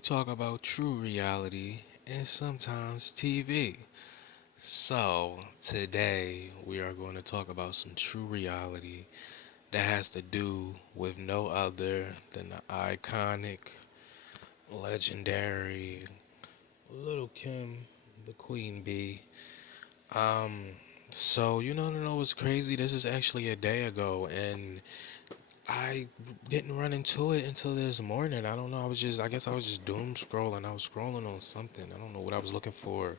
talk about true reality and sometimes TV. So, today we are going to talk about some true reality that has to do with no other than the iconic, legendary Little Kim, the Queen Bee. Um, so what's crazy? This is actually a day ago, and I didn't run into it until this morning. I don't know. I guess I was just doom scrolling. I was scrolling on something. I don't know what I was looking for.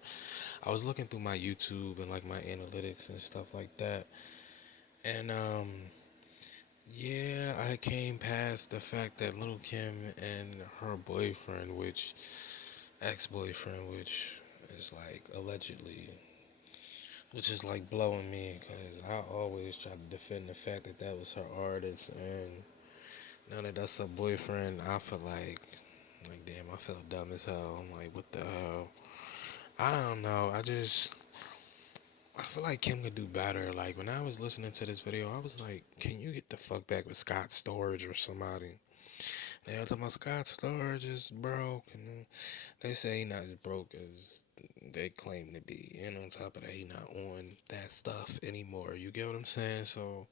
I was looking through my YouTube and like my analytics and stuff like that. And yeah, I came past the fact that Little Kim and her boyfriend, which ex-boyfriend, which is like allegedly, which is like blowing me because I always try to defend the fact that that was her artist, and now that that's her boyfriend, I feel like damn, I felt dumb as hell. I'm like, what the hell? I don't know. I feel like Kim could do better. Like when I was listening to this video, I was like, can you get the fuck back with Scott Storage or somebody? They were talking about Scott Storage is broke, and they say he not as broke as they claim to be. And on top of that, he not on that stuff anymore. You get what I'm saying? So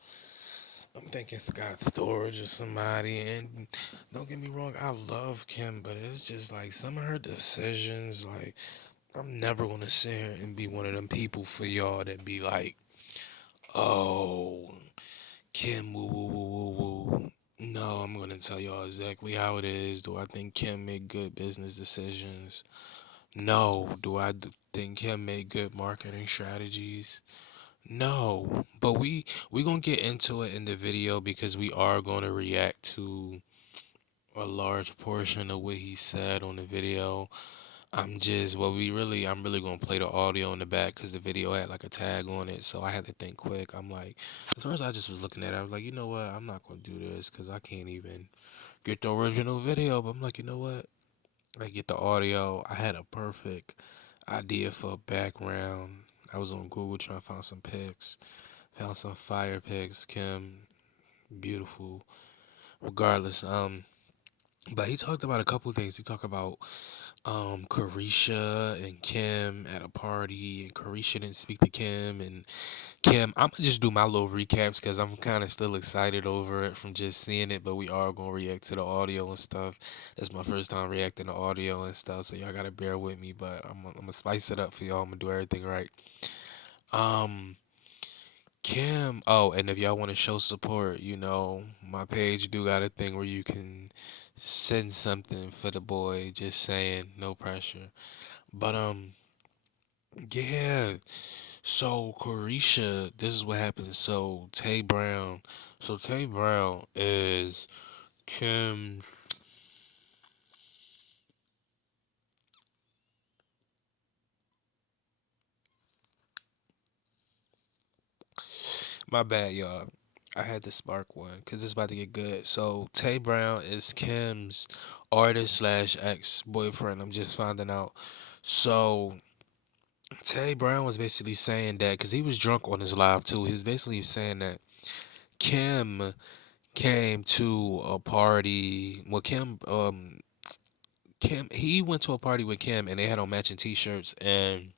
I'm thinking Scott Storage or somebody. And don't get me wrong, I love Kim, but it's just like some of her decisions. Like I'm never gonna sit here and be one of them people for y'all that be like, oh, Kim, woo woo woo woo woo. No, I'm gonna tell y'all exactly how it is. Do I think Kim made good business decisions? No. Do think Kim made good marketing strategies? No. But we gonna get into it in the video because we are gonna react to a large portion of what he said on the video. I'm really gonna play the audio in the back because the video had like a tag on it, so I had to think quick. I'm like, at first I just was looking at it, I was like, you know what, I'm not gonna do this because I can't even get the original video. But I'm like, you know what, I get the audio. I had a perfect idea for a background. I was on Google trying to find some pics, found some fire pics. Kim, beautiful. Regardless, but he talked about a couple things. He talked about Carisha and Kim at a party, and Carisha didn't speak to Kim, and Kim, I'm gonna just do my little recaps because I'm kind of still excited over it from just seeing it, but we are gonna react to the audio and stuff. That's my first time reacting to audio and stuff, so y'all gotta bear with me, but I'm gonna spice it up for y'all. I'm gonna do everything right. Um, Kim, oh, and if y'all want to show support, my page do got a thing where you can send something for the boy, just saying, no pressure. But yeah. So Carisha, this is what happened. So Taye Brown is Kim. My bad, y'all. I had to spark one because it's about to get good. So Taye Brown is Kim's artist slash ex boyfriend. I'm just finding out. So Taye Brown was basically saying that because he was drunk on his live too. He was basically saying that Kim came to a party. Well, Kim, he went to a party with Kim and they had on matching T-shirts, and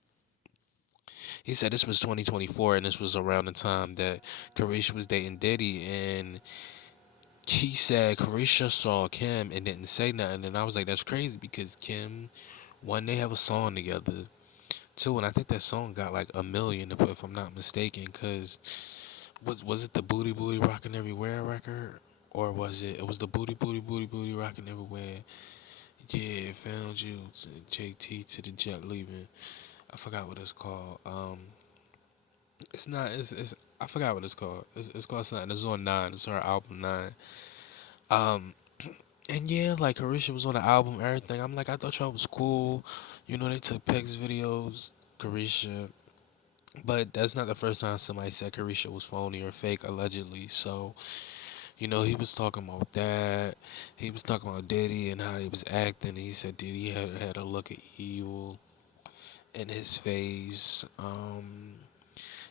he said this was 2024 and this was around the time that Carisha was dating Diddy, and he said Carisha saw Kim and didn't say nothing, and I was like, that's crazy because Kim, one, they have a song together, two, and I think that song got like a million if I'm not mistaken, because was it the Booty Booty Rockin' Everywhere record, or was the Booty Booty Booty Booty Rockin' Everywhere. Yeah, found you. JT to the jet leaving. I forgot what it's called. It's not. It's. I forgot what it's called. It's called something. It's on 9. It's her album 9. Um, and yeah, like Carisha was on the album, everything. I'm like, I thought y'all was cool. They took pics, videos, Carisha. But that's not the first time somebody said Carisha was phony or fake, allegedly. So, he was talking about that. He was talking about Diddy and how he was acting. He said Diddy had a look of evil in his face.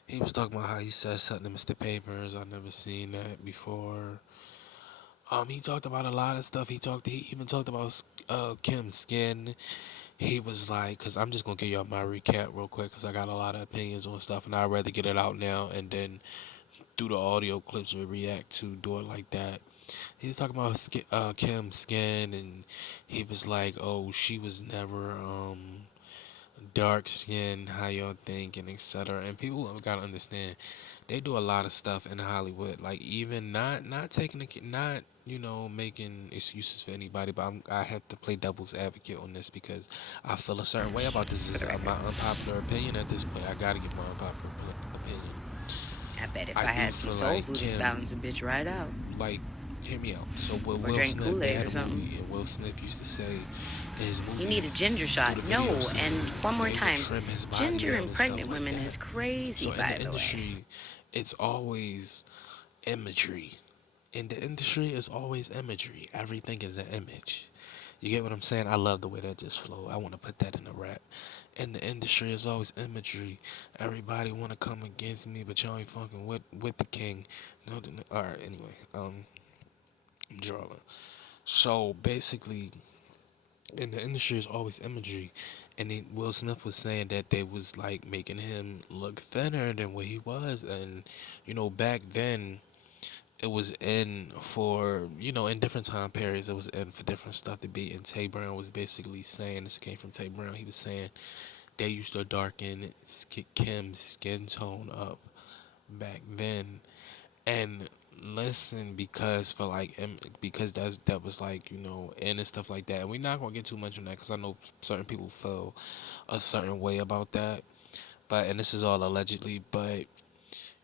He was talking about how he said something to Mr. Papers. I've never seen that before. He talked about a lot of stuff. He even talked about Kim's skin. He was like, because I'm just gonna give y'all my recap real quick, because I got a lot of opinions on stuff, and I'd rather get it out now and then do the audio clips or react to do it like that. He was talking about Kim's skin, and he was like, "Oh, she was never dark skin, how y'all think, and etc." And people gotta understand, they do a lot of stuff in Hollywood, like even not taking not making excuses for anybody, but I have to play devil's advocate on this because I feel a certain way about this. For Is the record. my unpopular opinion at this point. I gotta give my unpopular opinion. I bet if I I do had some feel soul like food, it'd balance a Kim, bitch right out. like, hear me out. So with Or Will drank Smith, they Kool-Aid had or a something. movie, and Will Smith used to say in his You need a movies ginger through the shot. video No, scene, and one more they would time. trim his body Ginger down in and stuff pregnant like women that. is crazy, So in by the the way. industry, it's always imagery. In the industry, it's always imagery. Everything is an image. You get what I'm saying? I love the way that just flowed. I want to put that in a rap. In the industry, it's always imagery. Everybody want to come against me, but y'all ain't fucking with the king. No, all right. Anyway, I'm drawing. So basically, in the industry, it's always imagery. And then Will Smith was saying that they was like making him look thinner than what he was, and back then it was in for in different time periods it was in for different stuff to be. And Taye Brown was basically saying, this came from Taye Brown, he was saying they used to darken Kim's skin tone up back then. And listen, because for like because that was like and stuff like that, and we're not gonna get too much on that because I know certain people feel a certain way about that, but and this is all allegedly. But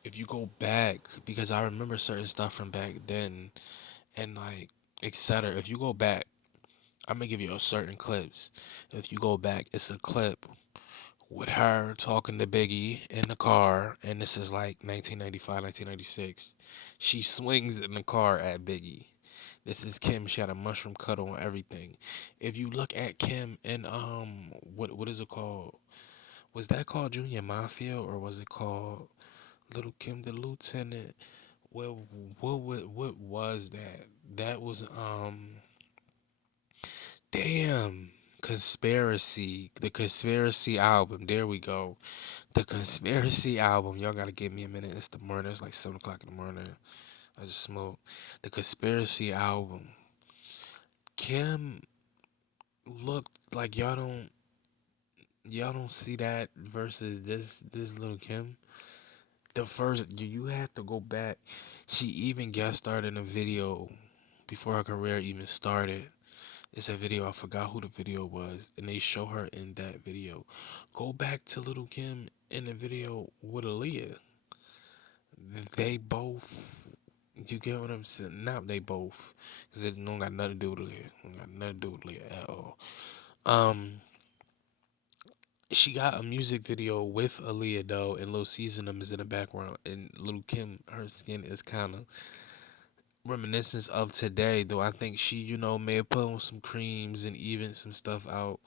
if you go back, because I remember certain stuff from back then, and like etc. If you go back, I'm gonna give you a certain clips. If you go back, it's a clip with her talking to Biggie in the car, and this is like 1995, 1996. She swings in the car at Biggie. This is Kim. She had a mushroom cut on everything. If you look at Kim in what is it called? Was that called Junior Mafia, or was it called Little Kim the Lieutenant? Well, what was that? That was damn, Conspiracy. The Conspiracy album. There we go. The Conspiracy album. Y'all gotta give me a minute. It's the morning. It's like 7 o'clock in the morning. I just smoked. The Conspiracy album. Kim looked like y'all don't see that versus this little Kim. The first you have to go back. She even guest starred in a video before her career even started. It's a video. I forgot who the video was, and they show her in that video. Go back to Little Kim in the video with Aaliyah. They both. You get what I'm saying? Not they both, because it don't got nothing to do with Aaliyah. Don't got nothing to do with Aaliyah at all. Um, she got a music video with Aaliyah though, and Lil Seasonum is in the background, and Little Kim, her skin is kind of reminiscence of today, though I think she, may have put on some creams and even some stuff out.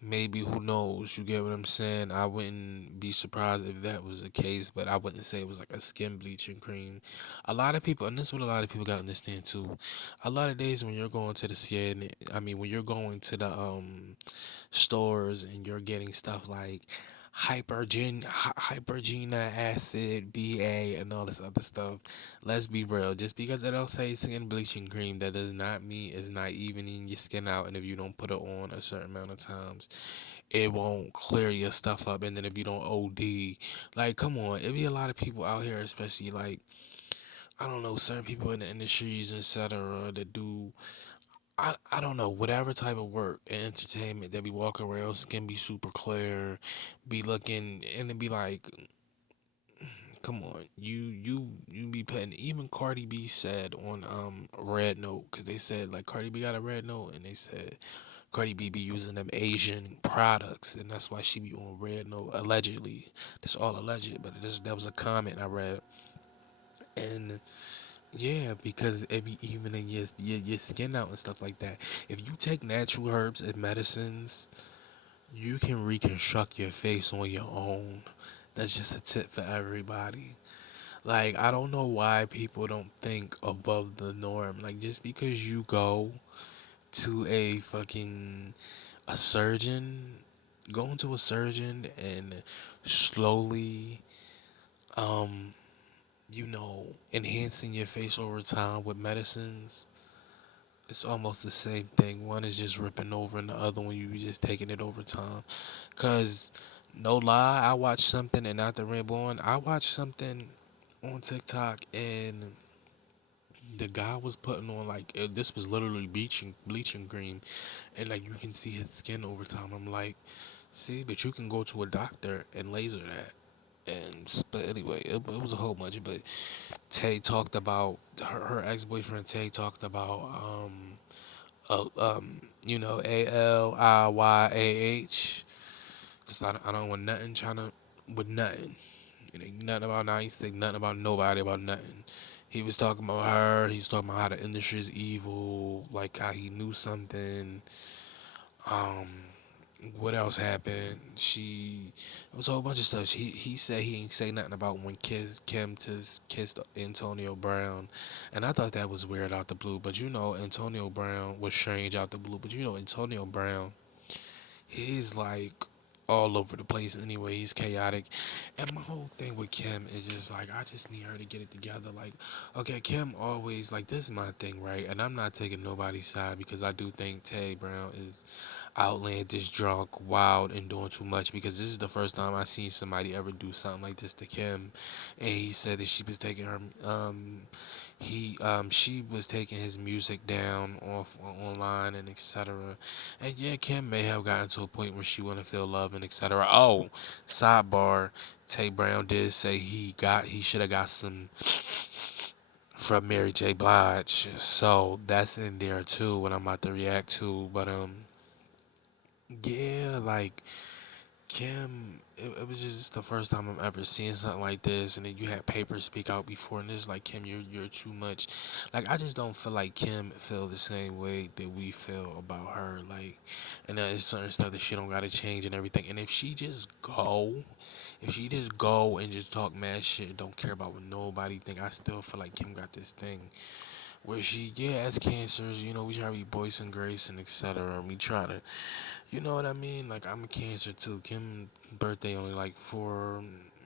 Maybe, who knows? You get what I'm saying? I wouldn't be surprised if that was the case, but I wouldn't say it was like a skin bleaching cream. A lot of people, and this is what a lot of people got to understand too. A lot of days when you're going to the skin, I mean, when you're going to the stores and you're getting stuff like hypergena acid, BA, and all this other stuff. Let's be real. Just because it don't say skin bleaching cream, that does not mean it's not evening your skin out. And if you don't put it on a certain amount of times, it won't clear your stuff up. And then if you don't OD, like, come on, it be a lot of people out here, especially like, I don't know, certain people in the industries, etc., that do I don't know, whatever type of work and entertainment that be walking around, skin be super clear, be looking, and it be like, come on, you be putting. Even Cardi B said on Red Note, because they said like Cardi B got a Red Note, and they said Cardi B be using them Asian products, and that's why she be on Red Note allegedly. That's all alleged, but that was a comment I read. And yeah, because it be evening your skin out and stuff like that. If you take natural herbs and medicines, you can reconstruct your face on your own. That's just a tip for everybody. Like, I don't know why people don't think above the norm. Like, just because you go to a surgeon, going to a surgeon and slowly, um, enhancing your face over time with medicines. It's almost the same thing. One is just ripping over, and the other one you just taking it over time. Cause no lie, I watched something, and not the rainbow on. I watched something on TikTok, and the guy was putting on this was literally bleaching cream, and like you can see his skin over time. I'm like, see, but you can go to a doctor and laser that. But anyway, it was a whole bunch. But Tay talked about her ex boyfriend. Tay talked about ALIYAH, cause I don't want nothing trying to with nothing. It ain't nothing about now. He say nothing about nobody about nothing. He was talking about her. He's talking about how the industry is evil, like how he knew something. Um, what else happened? It was a whole bunch of stuff. He said he ain't say nothing about when Kim kissed Antonio Brown, and I thought that was weird out the blue. But Antonio Brown was strange out the blue. But Antonio Brown, he's like all over the place anyway. He's chaotic. And my whole thing with Kim is just like, I just need her to get it together. Like, okay, Kim always, like, this is my thing, right? And I'm not taking nobody's side because I do think Taye Brown is outlandish, drunk, wild, and doing too much, because this is the first time I seen somebody ever do something like this to Kim. And he said that she was taking her, she was taking his music down off online and etc. And yeah, Kim may have gotten to a point where she want to feel love and etc. Oh, sidebar, Taye Brown did say he should have got some from Mary J. Blige, so that's in there too. What I'm about to react to, but yeah, like Kim, it was just the first time I'm ever seeing something like this, and then you had Paper speak out before, and it's like, Kim, you're too much. Like, I just don't feel like Kim feel the same way that we feel about her. Like, and there's certain stuff that she don't gotta change and everything. And if she just go and just talk mad shit, and don't care about what nobody think, I still feel like Kim got this thing where she, yeah, as cancers, we try to be boys and grace and etc. And we try to, you know what I mean? Like, I'm a Cancer too. Kim's birthday only like 4,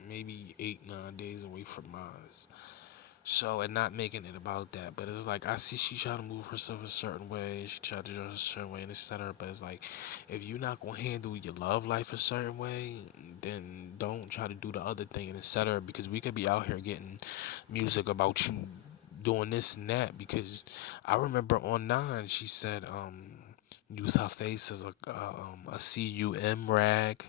maybe 8, 9 days away from mine. So, and not making it about that, but it's like I see she try to move herself a certain way. She try to dress a certain way and etc. But it's like, if you're not gonna handle your love life a certain way, then don't try to do the other thing and etc. Because we could be out here getting music about you doing this and that. Because I remember on Nine, she said use her face as a cum rag.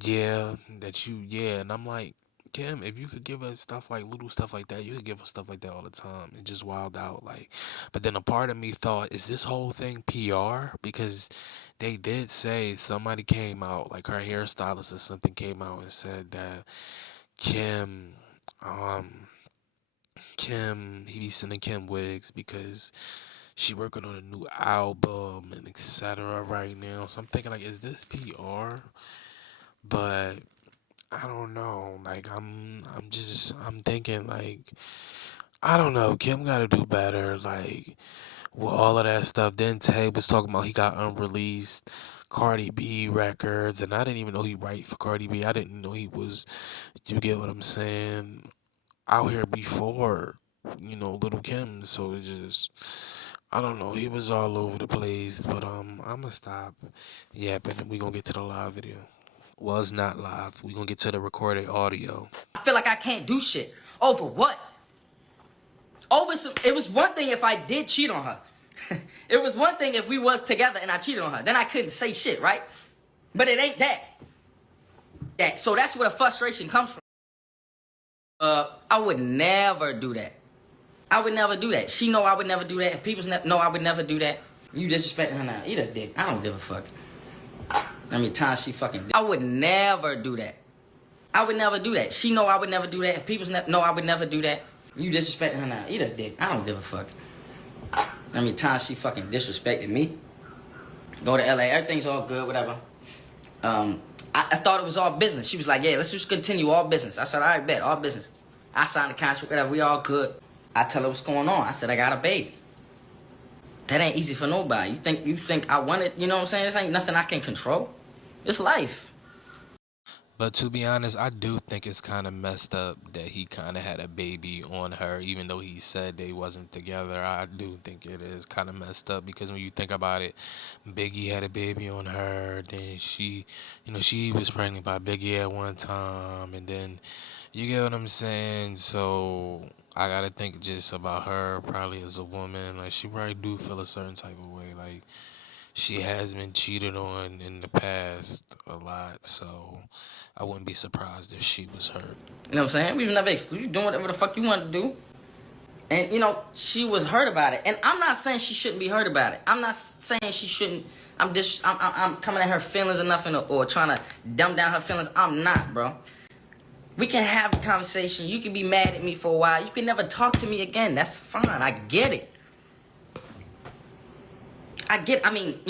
Yeah, and I'm like, Kim, if you could give us stuff like little stuff like that, you could give us stuff like that all the time and just wild out. Like, but then a part of me thought, is this whole thing PR? Because they did say, somebody came out, like her hairstylist or something came out and said that Kim, um, he be sending Kim wigs because she working on a new album and etc. right now. So I'm thinking, like, is this PR? But I don't know. Like, I'm thinking, like, I don't know. Kim gotta do better. Like, with all of that stuff. Then Tay was talking about he got unreleased Cardi B records, and I didn't even know he write for Cardi B. I didn't know he was. You get what I'm saying? Out here before, Little Kim. So it just, I don't know. He was all over the place. But I'ma stop yapping and we gonna get to the live video. Well, it's not live. We gonna get to the recorded audio. I feel like I can't do shit. Over what? It was one thing if I did cheat on her. It was one thing if we was together and I cheated on her. Then I couldn't say shit, right? But it ain't that. So that's where the frustration comes from. I would never do that. I would never do that. She know I would never do that. People know I would never do that. You disrespecting her now. Eat a dick. I don't give a fuck. How many times she fucking did. I would never do that. I would never do that. She know I would never do that. People know I would never do that. You disrespecting her now. Eat a dick. I don't give a fuck. How many times she fucking disrespected me. Go to LA. Everything's all good, whatever. I thought it was all business. She was like, yeah, let's just continue all business. I said, all right, bet, all business. I signed the contract, whatever, we all good. I tell her what's going on. I said, I got a baby. That ain't easy for nobody. You think I want it, you know what I'm saying? This ain't nothing I can control. It's life. But to be honest, I do think it's kind of messed up that he kind of had a baby on her, even though he said they wasn't together. I do think it is kind of messed up because when you think about it, Biggie had a baby on her, then she was pregnant by Biggie at one time, and then you get what I'm saying. So I gotta think just about her, probably as a woman, like she probably do feel a certain type of way, like she has been cheated on in the past a lot, so I wouldn't be surprised if she was hurt. You know what I'm saying? We was never excluded. You doing whatever the fuck you want to do. And, she was hurt about it. And I'm not saying she shouldn't be hurt about it. I'm not saying she shouldn't. I'm coming at her feelings or nothing or trying to dumb down her feelings. I'm not, bro. We can have a conversation. You can be mad at me for a while. You can never talk to me again. That's fine. I get it. I mean,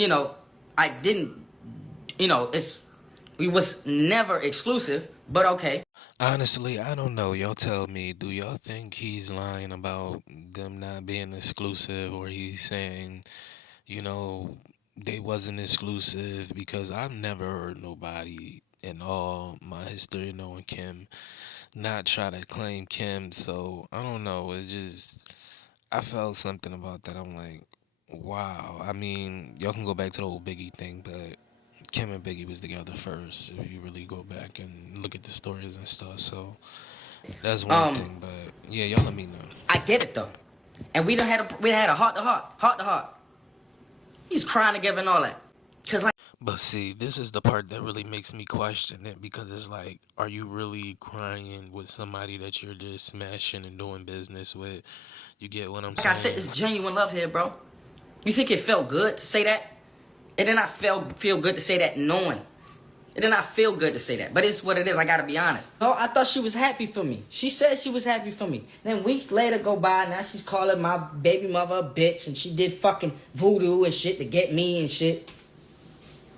I didn't, we was never exclusive, but okay. Honestly, I don't know. Y'all tell me, do y'all think he's lying about them not being exclusive, or he's saying, you know, they wasn't exclusive? Because I've never heard nobody in all my history knowing Kim not try to claim Kim, so I don't know. It just, I felt something about that. I'm like, wow. I mean, y'all can go back to the whole Biggie thing, but Kim and Biggie was together first. If you really go back and look at the stories and stuff, so that's one Um, thing. But yeah, y'all let me know. I get it though. And we had a heart to heart, heart to heart. He's crying together and all that. Cause like But see, this is the part that really makes me question it because it's like, are you really crying with somebody that you're just smashing and doing business with? You get what I'm I said, saying? it's genuine love here, bro. You think it felt good to say that? It did not feel good to say that knowing. It did not feel good to say that. But it's what it is, I gotta be honest. Oh, I thought she was happy for me. She said she was happy for me. Then weeks later go by, now she's calling my baby mother a bitch and she did fucking voodoo and shit to get me and shit.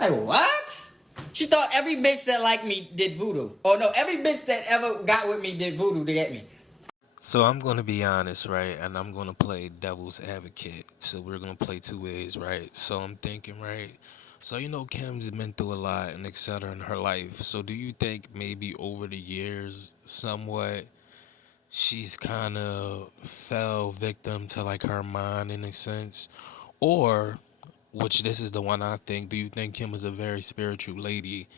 Like, what? She thought every bitch that liked me did voodoo. Oh no, every bitch that ever got with me did voodoo to get me. So I'm gonna be honest, right? And I'm gonna play devil's advocate. So we're gonna play two ways, right? So I'm thinking, right? So Kim's been through a lot and etc. in her life. So do you think maybe over the years, somewhat, she's kind of fell victim to like her mind in a sense, or which this is the one I think. Do you think Kim is a very spiritual lady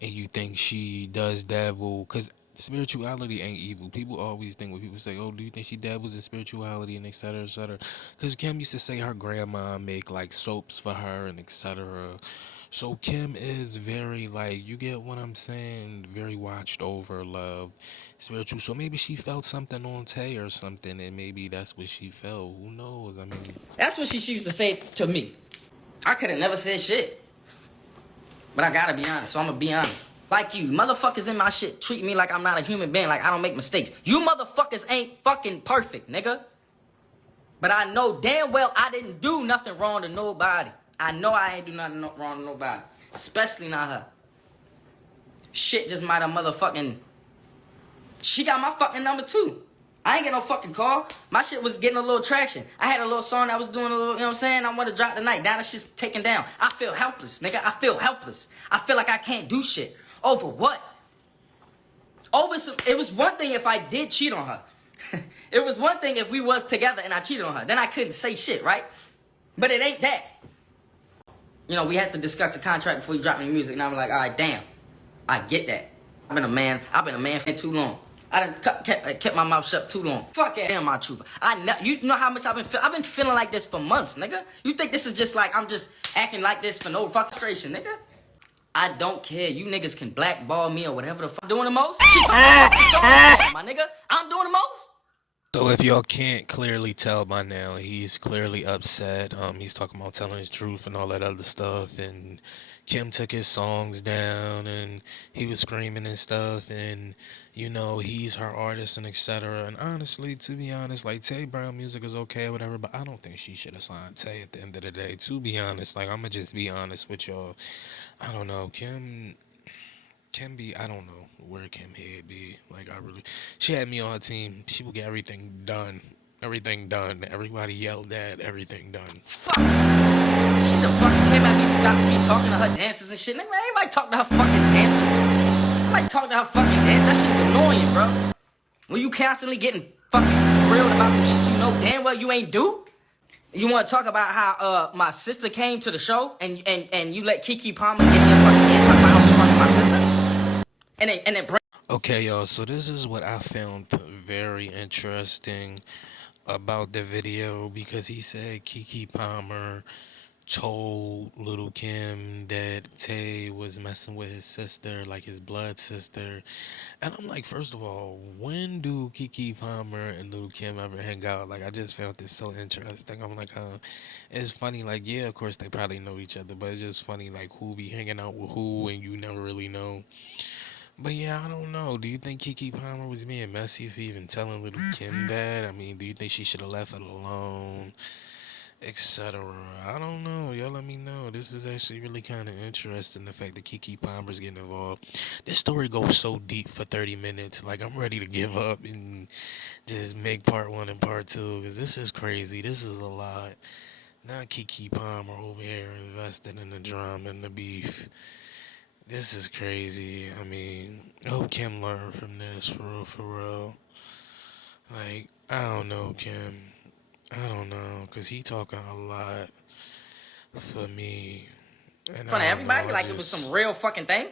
and you think she does dabble, because spirituality ain't evil. People always think when people say, oh, do you think she dabbles in spirituality and etc etc, because Kim used to say her grandma make like soaps for her and etc. So Kim is very, like, you get what I'm saying, very watched over, loved, spiritual. So maybe she felt something on Tay or something, and maybe that's what she felt. Who knows? I mean, That's what she used to say to me. I could have never said shit. But I gotta be honest, so I'm gonna be honest. Like you, motherfuckers in my shit treat me like I'm not a human being, like I don't make mistakes. You motherfuckers ain't fucking perfect, nigga. But I know damn well I didn't do nothing wrong to nobody. I know I ain't do nothing wrong to nobody. Especially not her. Shit just might have motherfucking... She got my fucking number too. I ain't get no fucking call. My shit was getting a little traction. I had a little song that was doing a little, you know what I'm saying? I want to drop tonight. Now that shit's taken down. I feel helpless, nigga. I feel helpless. I feel like I can't do shit. Over what? Over some... It was one thing if I did cheat on her. It was one thing if we was together and I cheated on her. Then I couldn't say shit, right? But it ain't that. We had to discuss the contract before you drop me music. And I'm like, all right, damn. I get that. I've been a man for too long. I done kept my mouth shut too long. Fuck it, damn my truth. You know how much I've been feeling like this for months, nigga. You think this is just like I'm just acting like this for no frustration, nigga? I don't care. You niggas can blackball me or whatever the fuck. I'm doing the most? She talking about my nigga. I'm doing the most? so if y'all can't clearly tell by now, he's clearly upset. He's talking about telling his truth and all that other stuff, and Kim took his songs down, and he was screaming and stuff, and he's her artist and etc. And honestly, to be honest, like Taye Brown music is okay or whatever, but I don't think she should have signed Tay at the end of the day. To be honest, like, I'ma just be honest with y'all. I don't know, Kim. Can be, I don't know where Kim head be. Like, she had me on her team. She will get everything done. Everything done. Everybody yelled at. Everything done. Fuck. She done fucking came at me, stopped me talking to her dances and shit. Nigga, anybody talk to her fucking dances? Anybody talk to her fucking dance? That shit's annoying, bro. When you constantly getting fucking thrilled about some shit you know damn well you ain't do. You want to talk about how my sister came to the show and you let Kiki Palmer get in your fucking head talking about how you fucking my sister? And then bring. Okay, y'all. So this is what I found very interesting about the video, because he said Kiki Palmer told Little Kim that Tay was messing with his sister, like his blood sister. And I'm like, first of all, when do Kiki Palmer and Little Kim ever hang out? Like, I just found this so interesting. I'm like, it's funny, like, yeah, of course they probably know each other, but it's just funny, like, who be hanging out with who and you never really know. But yeah, I don't know. Do you think Kiki Palmer was being messy for even telling Little Kim that? I mean, do you think she should have left it alone, etc.? I don't know. Y'all let me know. This is actually really kind of interesting, the fact that Kiki Palmer's getting involved. This story goes so deep for 30 minutes. Like, I'm ready to give up and just make part one and part two, because this is crazy. This is a lot. Not Kiki Palmer over here invested in the drama and the beef. This is crazy. I mean, I hope Kim learned from this, for real, for real. Like, I don't know, Kim. I don't know, because he talking a lot for me. And In I front of don't know, everybody I like it was some just... real fucking thing.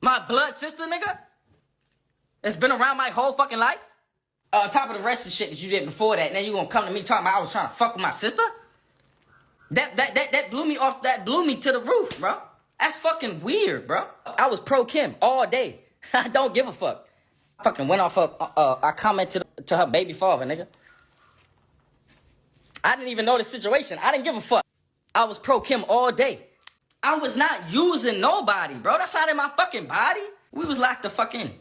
My blood sister, nigga. That's been around my whole fucking life. On top of the rest of the shit that you did before that, and then you gonna come to me talking about I was trying to fuck with my sister? That blew me off. That blew me to the roof, bro. That's fucking weird, bro. I was pro Kim all day. I don't give a fuck. I fucking went off of. I commented to her baby father, nigga. I didn't even know the situation. I didn't give a fuck. I was pro Kim all day. I was not using nobody, bro. That's not in my fucking body. We was locked the fuck in.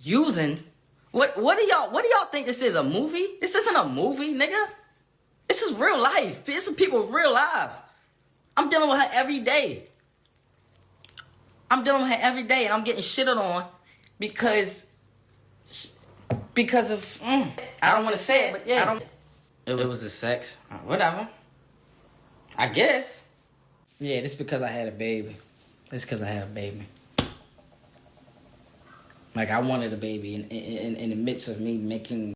Using? What do y'all think this is, a movie? This isn't a movie, nigga. This is real life. This is people's real lives. I'm dealing with her every day. I'm dealing with her every day, and I'm getting shitted on because of I don't want to say it, but yeah, I don't. It was the sex. Whatever. I guess. Yeah, this because I had a baby. This because I had a baby. Like, I wanted a baby in the midst of me making